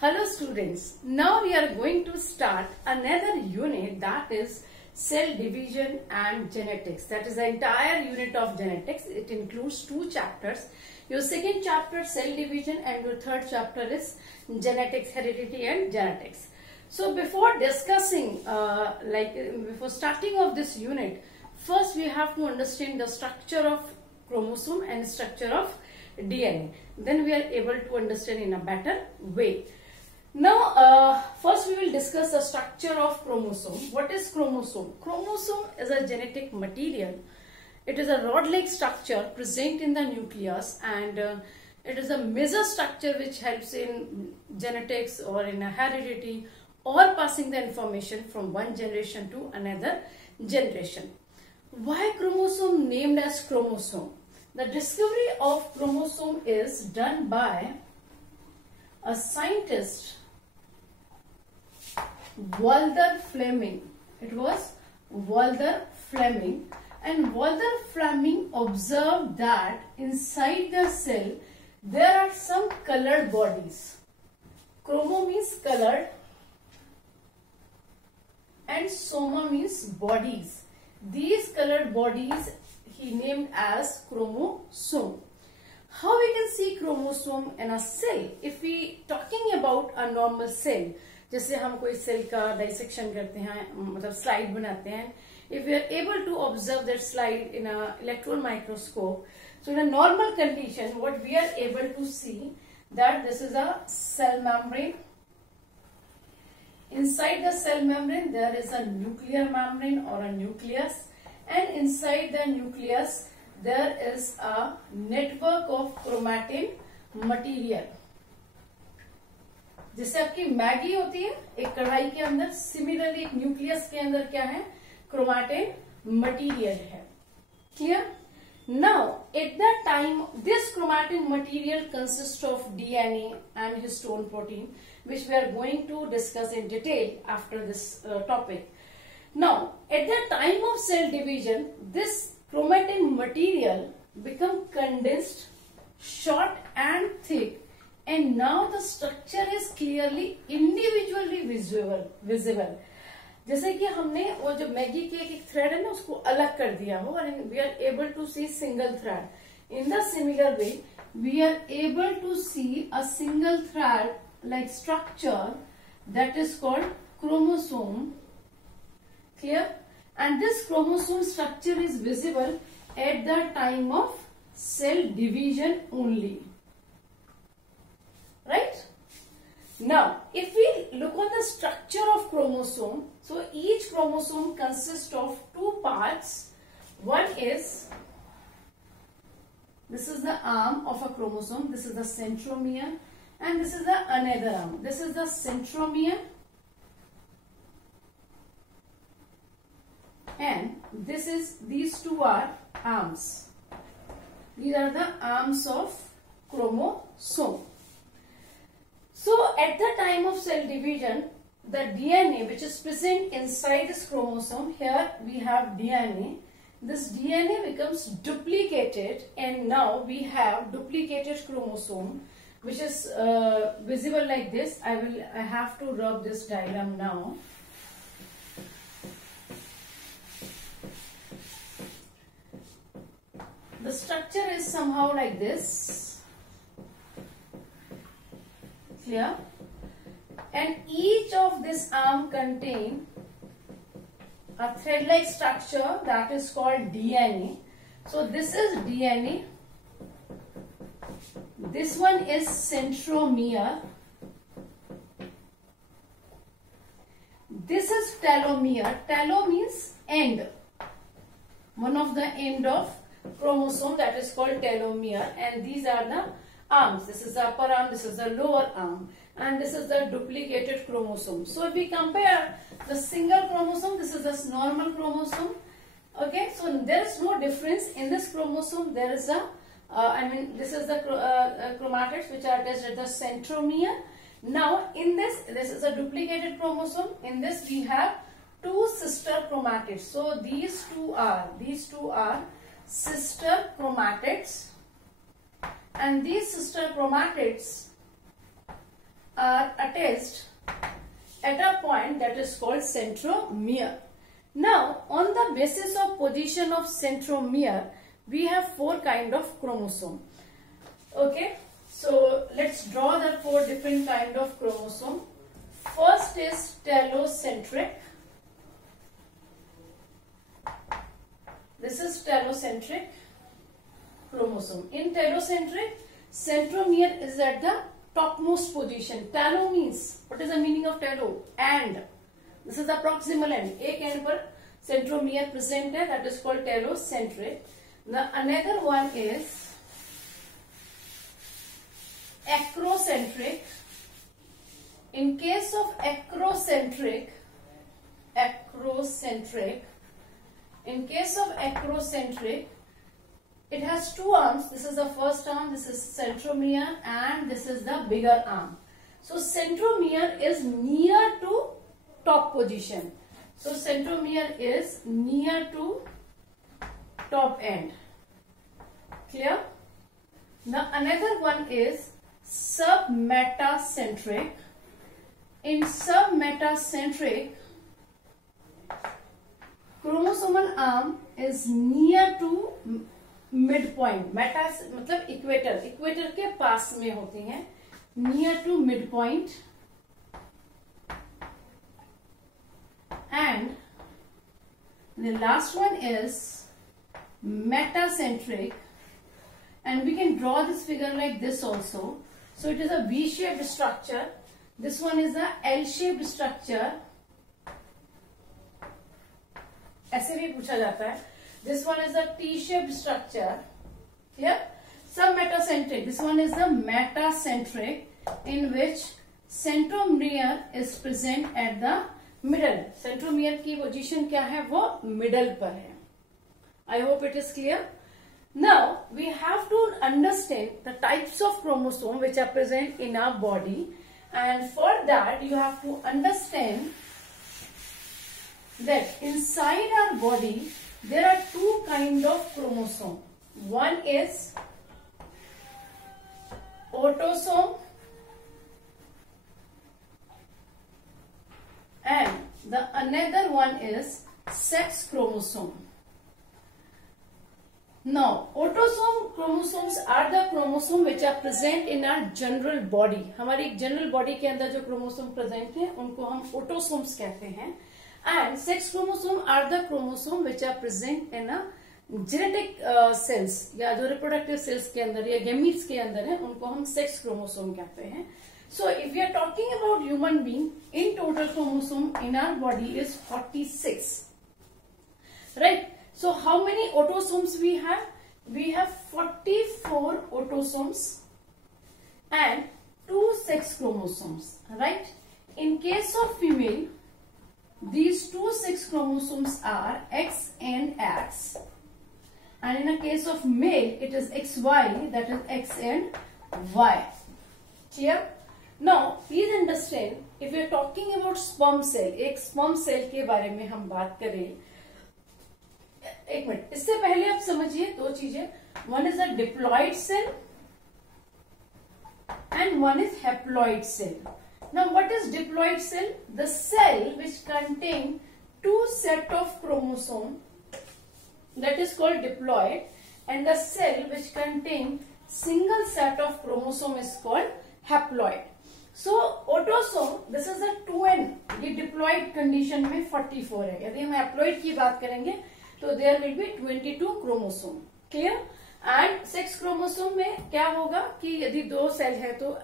Hello students, now we are going to start another unit, that is cell division and genetics. That is the entire unit of genetics. It includes two chapters. Your second chapter cell division and your third chapter is genetics, heredity and genetics. So before discussing, before starting of this unit, first we have to understand the structure of chromosome and structure of DNA. Then we are able to understand in a better way. Now, first we will discuss the structure of chromosome. What is chromosome? Chromosome is a genetic material. It is a rod-like structure present in the nucleus, and it is a major structure which helps in genetics or in a heredity or passing the information from one generation to another generation. Why chromosome named as chromosome? The discovery of chromosome is done by a scientist, Walter Fleming. It was Walter Fleming, and Walter Fleming observed that inside the cell there are some colored bodies. Chromo means colored and soma means bodies. These colored bodies he named as chromosome. How we can see chromosome in a cell? If we talking about a normal cell, जैसे हम कोई cell का dissection करते हैं, मतलब slide बनाते हैं, if we are able to observe that slide in a electron microscope, so in a normal condition what we are able to see that this is a cell membrane. Inside the cell membrane there is a nuclear membrane or a nucleus, and inside the nucleus there is a network of chromatin material. जैसे आपकी Maggi होती है एक कढ़ाई के अंदर, similarly एक nucleus के अंदर क्या है? क्रोमैटिन मटेरियल है. Clear? Now at the time this chromatin material consists of DNA and histone protein, which we are going to discuss in detail after this topic. Now, at the time of cell division, this chromatin material become condensed, short and thick, and now the structure is clearly individually visible. जैसे कि हमने वो जो Maggi के एक thread है ना उसको अलग कर दिया हो, and we are able to see single thread. In the similar way, we are able to see a single thread like structure that is called chromosome. Clear? And this chromosome structure is visible at the time of cell division only. Right? Now, if we look on the structure of chromosome, so each chromosome consists of two parts. One is, this is the arm of a chromosome, this is the centromere, and this is the another arm. This is the centromere, and these two are arms. These are the arms of chromosome. So at the time of cell division, the DNA which is present inside this chromosome, here we have DNA. This DNA becomes duplicated, and now we have duplicated chromosome which is visible like this. I have to rub this diagram now. The structure is somehow like this. Clear? And each of this arm contain a thread-like structure that is called DNA. So this is DNA. This one is centromere. This is telomere. Telo means end. One of the end of chromosome, that is called telomere, and these are the arms. This is the upper arm, this is the lower arm, and this is the duplicated chromosome. So if we compare the single chromosome, this is the normal chromosome. Okay, so there is no difference in this chromosome. There is a this is the chromatids which are attached at the centromere. Now in this is a duplicated chromosome. In this we have two sister chromatids. So these two are sister chromatids, and these sister chromatids are attached at a point that is called centromere. Now, on the basis of position of centromere, we have 4 kind of chromosome. Okay, so let's draw the 4 different kind of chromosome. First is telocentric. This is telocentric chromosome. In telocentric, centromere is at the topmost position. Talo means, what is the meaning of talo? And. This is the proximal end. एक end पर centromere present है, that is called telocentric. The another one is acrocentric. In case of acrocentric, in case of acrocentric, it has 2 arms. This is the first arm, this is centromere, and this is the bigger arm. So centromere is near to top position. So centromere is near to top end. Clear? Now another one is submetacentric. In submetacentric, chromosomal arm is near to midpoint. Meta मतलब equator, equator के पास में होती हैं, near to midpoint. And the last one is metacentric, and we can draw this figure like this also. So it is a V-shaped structure. This one is a L-shaped structure. ऐसे भी पूछा जाता है. This one is a T-shaped structure. Clear? Submetacentric. This one is the metacentric, in which centromere is present at the middle. Centromere की position क्या है? वो middle पर है. I hope it is clear. Now we have to understand the types of chromosome which are present in our body, and for that you have to understand that inside our body there are 2 kind of chromosome. One is autosome and the another one is sex chromosome. Now, autosome chromosomes are the chromosome which are present in our general body. हमारी general body के अंदर जो chromosome present हैं, उनको हम autosomes कहते हैं. And sex chromosome are the chromosome which are present in a genetic cells या जो reproductive cells के अंदर या gametes के अंदर है, उनको हम sex chromosome कहते हैं. So, if we are talking about human being, in total chromosome in our body is 46. Right? So, how many autosomes we have? We have 44 autosomes and 2 sex chromosomes. Right? In case of female, these 2 sex chromosomes are X and X. And in a case of male, it is XY, that is X and Y. Clear? Now, please understand, if we are talking about sperm cell, एक sperm cell के बारे में हम बात करें, एक minute, इससे पहले आप समझिए 2 चीजें. One is a diploid cell and one is haploid cell. Now, what is diploid cell? The cell which contain 2 set of chromosome, that is called diploid, and the cell which contain single set of chromosome is called haploid. So, autosome, this is a 2n. ये diploid condition में 44 है. यदि हम haploid की बात करेंगे, तो there will be 22 chromosome. Clear? And sex chromosome में क्या होगा कि यदि 2 सेल है तो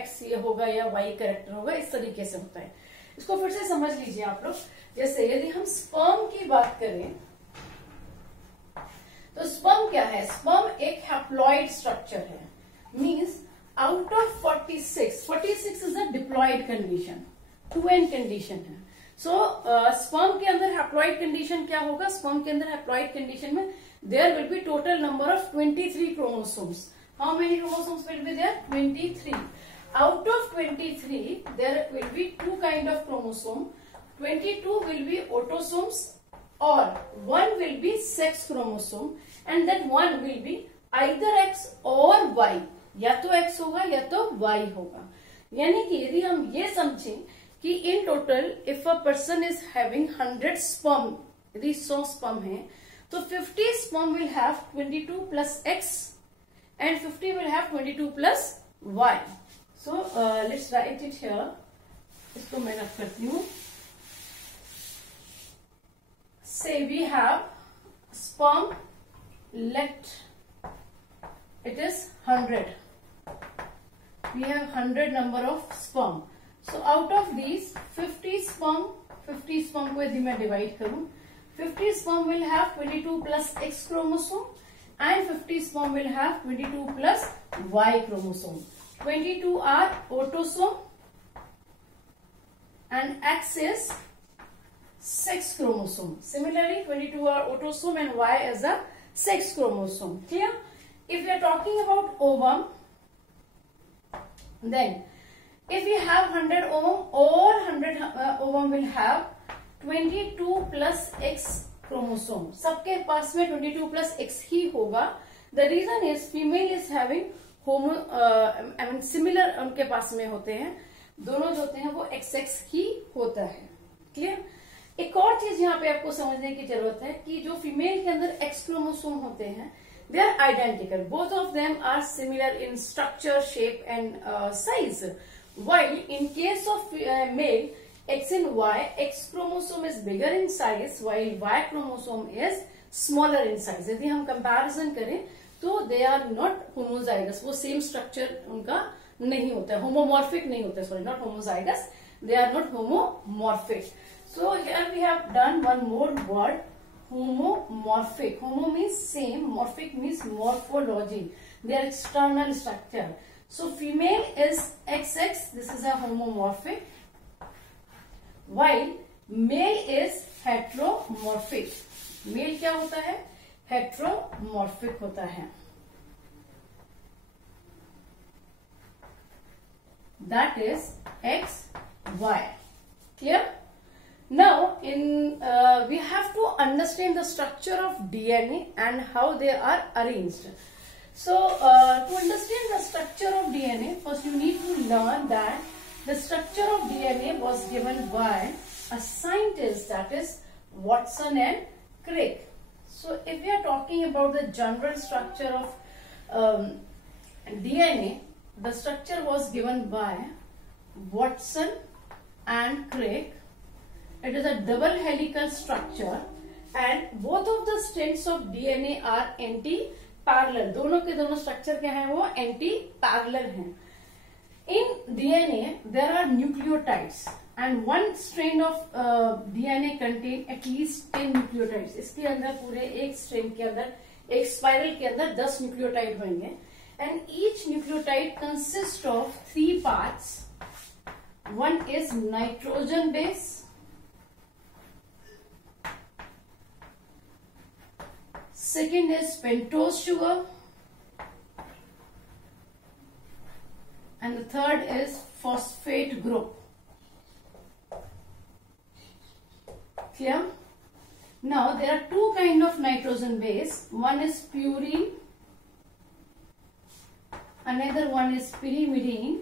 X ये होगा या Y कैरेक्टर होगा, इस तरीके से होता है. इसको फिर से समझ लीजिए आप लोग. जैसे यदि हम sperm की बात करें, तो sperm क्या है? Sperm एक haploid structure है. Means out of 46 is a diploid condition, 2n condition है. So sperm के अंदर haploid condition क्या होगा? Sperm के अंदर haploid condition में there will be total number of 23 chromosomes. How many chromosomes will be there? 23. Out of 23, there will be 2 kind of chromosome. 22 will be autosomes or 1 will be sex chromosome, and that 1 will be either X or Y. या तो X होगा या तो Y होगा. यानी कि यदि हम ये समझें कि in total if a person is having 100 sperm, यदि 100 स्पर्म है तो 50 sperm will have 22 plus x and 50 will have 22 plus y. So let's write it here. इसको मैं रख करती हूँ. Say we have sperm, let it is 100. We have 100 number of sperm. So out of these 50 sperm को यदि मैं divide करूँ, 50 sperm will have 22 plus X chromosome and 50 sperm will have 22 plus Y chromosome. 22 are autosome and X is sex chromosome. Similarly, 22 are autosome and Y is a sex chromosome. Clear? If we are talking about ovum, then if we have 100 ovum, all 100 ovum will have 22 plus X chromosome. सबके पास में 22 प्लस X ही होगा. The reason is female is having homo I mean similar उनके पास में होते हैं. दोनों जो होते हैं वो XX ही होता है. क्लियर? एक और चीज यहाँ पे आपको समझने की जरूरत है कि जो फीमेल के अंदर X क्रोमोसोम होते हैं they are identical. Both of them are similar in structure, shape and size. While in case of male X and Y, X chromosome is bigger in size while Y chromosome is smaller in size. यदि हम comparison करें तो they are not homozygous. वो same structure उनका नहीं होता है, homomorphic नहीं होता है. Sorry, not homozygous. They are not homomorphic. So here we have done one more word, homomorphic. Homo means same, morphic means morphology. Their external structure. So female is XX. This is a homomorphic. While male is heteromorphic. Male क्या होता है? Heteromorphic होता है. That is X, Y. Clear? Now, we have to understand the structure of DNA and how they are arranged. So, to understand the structure of DNA, first you need to learn that the structure of DNA was given by a scientist, that is Watson and Crick. So if we are talking about the general structure of DNA, the structure was given by Watson and Crick. It is a double helical structure and both of the strands of DNA are anti-parallel. दोनों के दोनों structure क्या है? वो anti-parallel हैं. In DNA, there are nucleotides and one strand of DNA contain at least 10 nucleotides. इसके अंदर पूरे एक strand के अंदर, एक spiral के अंदर 10 nucleotide होंगे. And each nucleotide consists of 3 parts. One is nitrogen base, second is pentose sugar, and the third is phosphate group. Clear? Now there are two kind of nitrogen base. One is purine, another one is pyrimidine,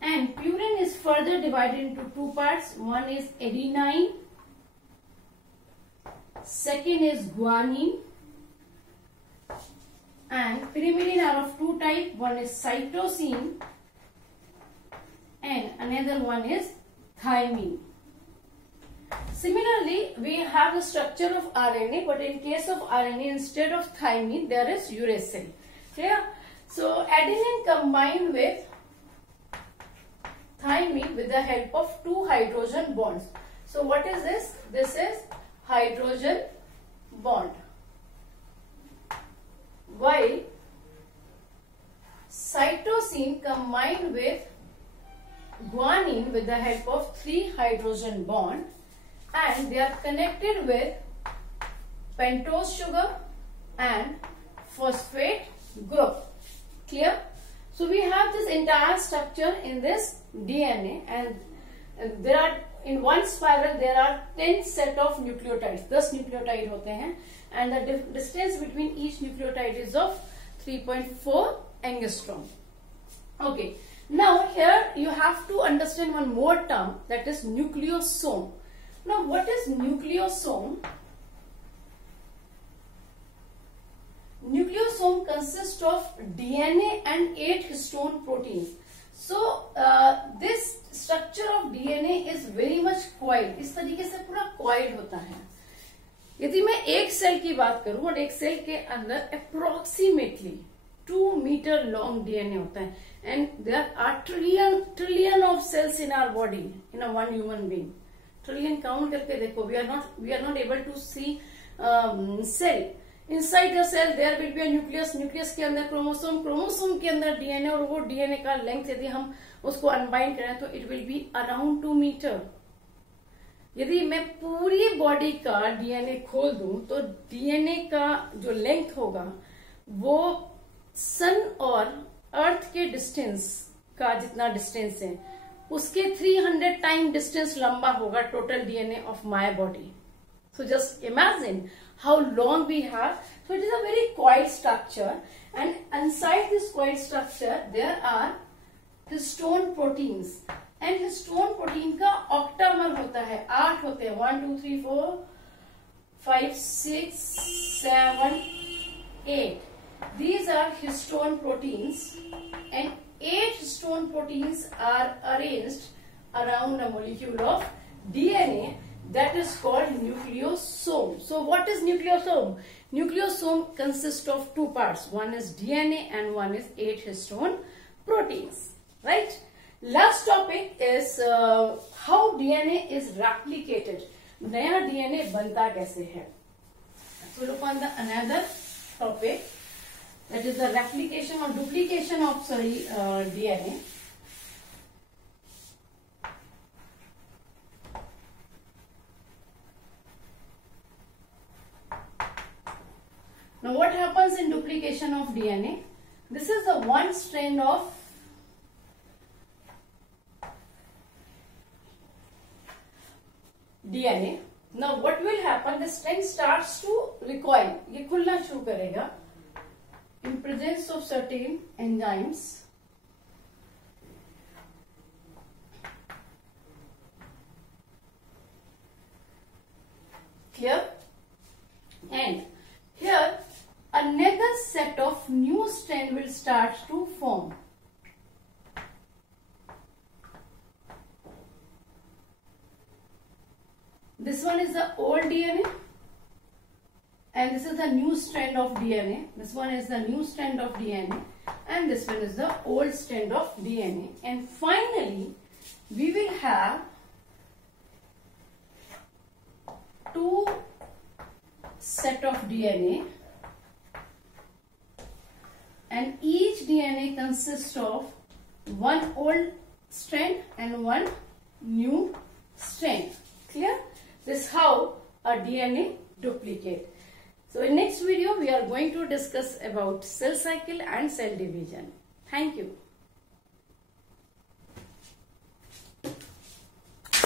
and purine is further divided into 2 parts. One is adenine, second is guanine, and pyrimidine are of 2 types. One is cytosine and another one is thymine. Similarly, we have the structure of RNA, but in case of RNA, instead of thymine, there is uracil. Clear? So adenine combined with thymine with the help of 2 hydrogen bonds. So what is this? This is hydrogen bond. While cytosine combined with guanine with the help of 3 hydrogen bond and they are connected with pentose sugar and phosphate group. Clear? So we have this entire structure in this DNA and there are in one spiral there are 10 set of nucleotides. 10 nucleotide होते हैं and the distance between each nucleotide is of 3.4 angstrom. Okay. Now here you have to understand one more term, that is nucleosome. Now what is nucleosome? Nucleosome consists of DNA and 8 histone proteins. So this structure of DNA is very much coiled. इस तरीके से पूरा coiled होता है. यदि मैं एक cell की बात करूं और एक सेल के अंदर approximately 2 meter long DNA होता है, and there are trillion of cells in our body, in a one human being. Trillion count करके देखो, we are not able to see cell. Inside the cell there will be a nucleus. Nucleus के अंदर chromosome, chromosome के अंदर DNA, और वो DNA का length यदि हम उसको unbind करें तो it will be around 2 meter. यदि मैं पूरी बॉडी का DNA खोल दूं तो DNA का जो लेंथ होगा वो सन और अर्थ के डिस्टेंस का जितना डिस्टेंस है उसके 300 टाइम डिस्टेंस लंबा होगा total DNA of my body. So just imagine how long we have. So it is a very coiled structure, and inside this coiled structure there are histone proteins, and histone protein का octamer होता है, 8 होते हैं, 1 2 3 4 5 6 7 8. These are histone proteins, and 8 histone proteins are arranged around a molecule of DNA that is called nucleosome. So what is nucleosome? Nucleosome consists of two parts. One is DNA and one is 8 histone proteins. Right? Last topic is how DNA is replicated. नया DNA बनता कैसे है? So look on the another topic, that is the replication or duplication of DNA. Now what happens in duplication of DNA? This is the one strand of DNA. Now what will happen? The strand starts to recoil. ये खुलना शुरू करेगा in presence of certain enzymes. Clear? And here another set of new strand will start to form. This one is the old DNA, and this is the new strand of DNA. This one is the new strand of DNA, and this one is the old strand of DNA. And finally, we will have two set of DNA, and each DNA consists of one old strand and one new strand. Clear? This is how a DNA duplicate. So in next video we are going to discuss about cell cycle and cell division. Thank you.